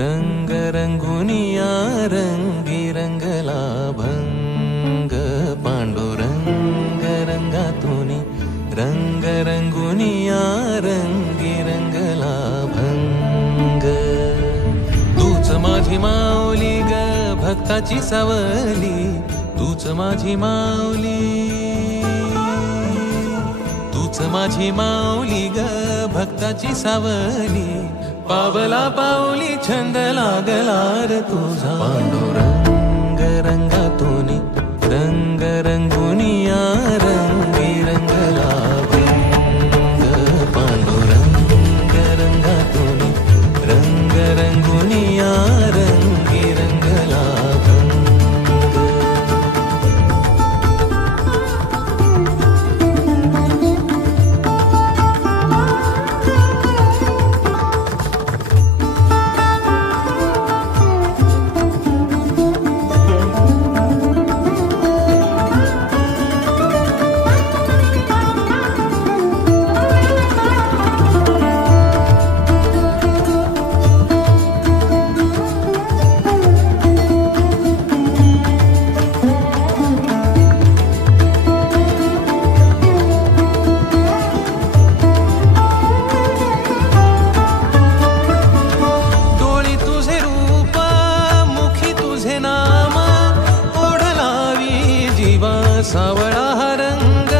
रंग रंगुनिया रंगी रंगला भंग पांडुरंग रंगातुनी रंग रंगुनिया रंगी रंगला भंग तूच माझी माऊली ग भक्ताची सावली तूच माझी माऊली तूच माझी माऊली ग भक्ताची सावली पावला पाऊली छंद लागला रे तुझा पांडुरंग रंगातुनी रंग रंगुनिया रंगी रंगला भंग पांडुरंग रंगातुनी रंग रंगुनिया रंगी रंगला सावळा हा रंग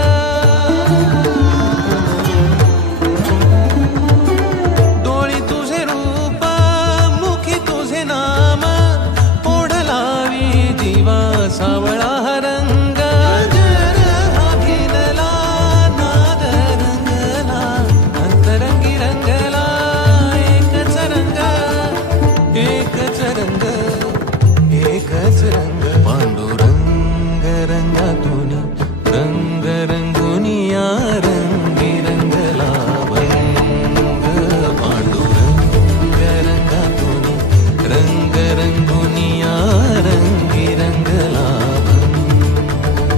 डोळी तुझे रूप मुखी तुझे नाम ओढ लावी जीवा सावळा हा रंग जर हा भिनला नाद रंगला अंतरंगी रंगला एकच रंग एकच रंग एकच रंग पांडुरंग रंगातुनी रंग रंगुनिया रंगी रंगला भंग पांडुरंग रंगातुनी रंग रंगुनिया रंगी रंगला भंग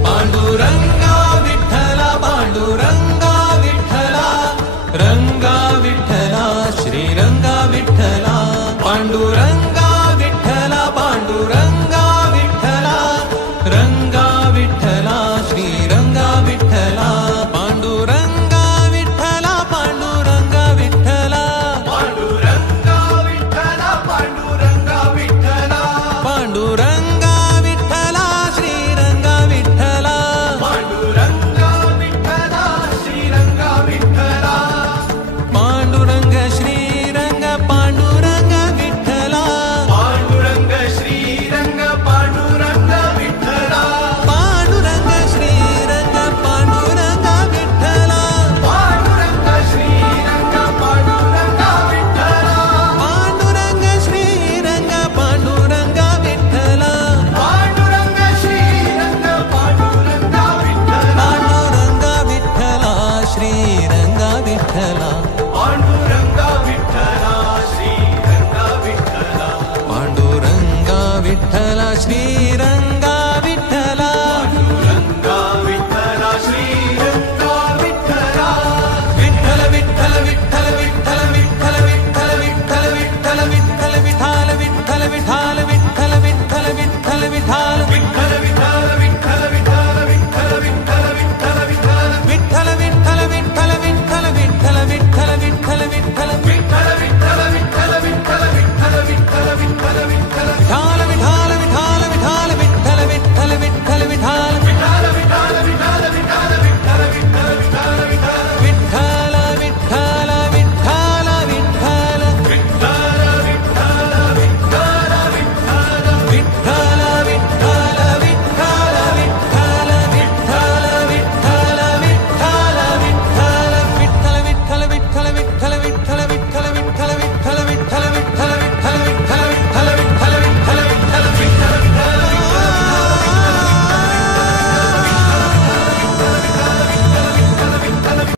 पांडुरंगा विठ्ठला पांडुरंगा विठ्ठला रंगा विठ्ठला श्रीरंगा विठ्ठला पांडुरंगा विठ्ठला पांडुरंगा विठ्ठला रंगा विठ्ठला श्रीरंगा विठ्ठला पांडुरंगा विठ्ठला पांडुरंगा विठ्ठला पांडुरंगा विठ्ठला पांडुरंगा विठ्ठला पांडुरंगा विठ्ठला श्रीरंगा विठ्ठला पांडुरंगा विठ्ठला श्रीरंगा विठ्ठला पांडुरंग श्रीरंग पांडुरंग विठ्ठला पांडुरंग श्रीरंग पांडुरंग विठ्ठला पांडुरंग श्रीरंग पांडुरंग विठ्ठला पांडुरंग श्रीरंग पांडुरंग विठ्ठला पांडुरंग श्रीरंग पांडुरंग विठ्ठला पांडुरंग श्रीरंग पांडुरंग विठ्ठला पांडुरंग विठ्ठला श्रीरंग विठ्ठला पांडुरंग